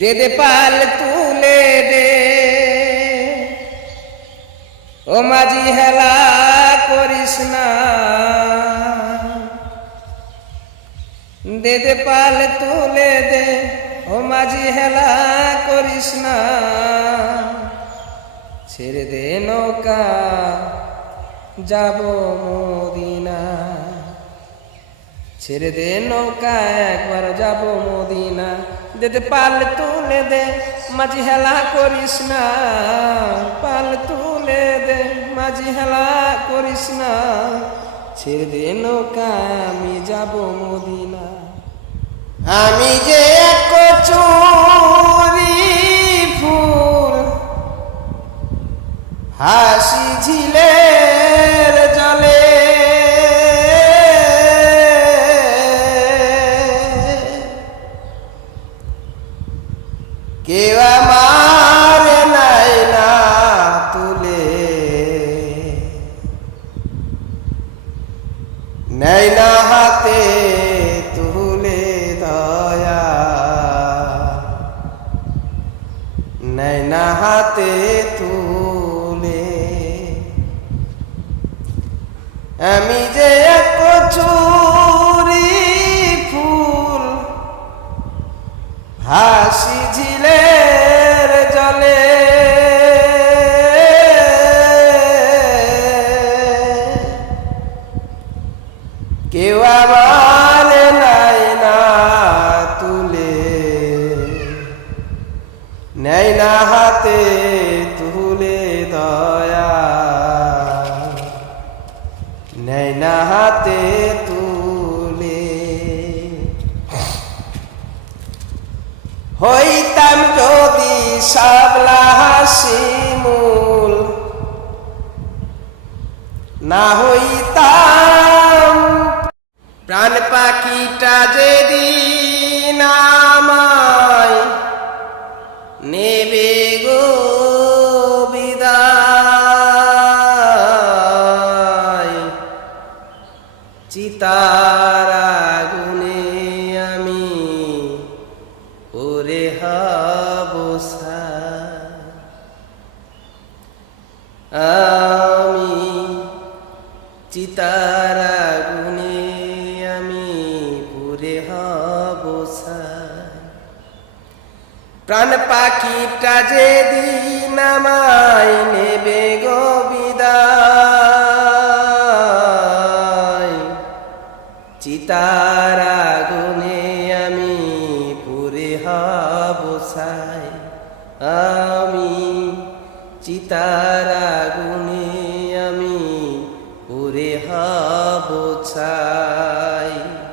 দে দে পাল তুলে দে। ও মাঝি হেলা করিস না। দে দে পাল তুলে দে, ও মাঝি হেলা করিস না। ছেড়ে দে নৌকা, যাব মদিনা। ছেড়ে দে নৌকা, একবার যাব মদিনা। দে পাল তুলে দে মাঝি হেলা করিস না। পাল তুলে দে মাঝি হেলা করিস না। ছেড়ে নৌকা, আমি যাব মদিনা। আমি যে এক চুরি ফুল, হাসি ঝিলের কেউ আমার নাই না তুলে। নেই না হাতে তুলে দয়া। নেই না হাতে তুলে। আমি যে এক চুরি হাসি ঝিলের জলে সাবলা হাসিমুল না হইতাম প্রাণ পাখিটা যেদিন আমায় নেবে গো বিদায়। চিতার আমি চিতার আগুনে আমি পুরে হাবসা প্রাণ পাখিটা যেদিন আমায় নেবে গো বিদায়। চিতার আগুনে আমি পুরে হাবসাই আমি চিতার গুণে আমি পুরে হাবসাই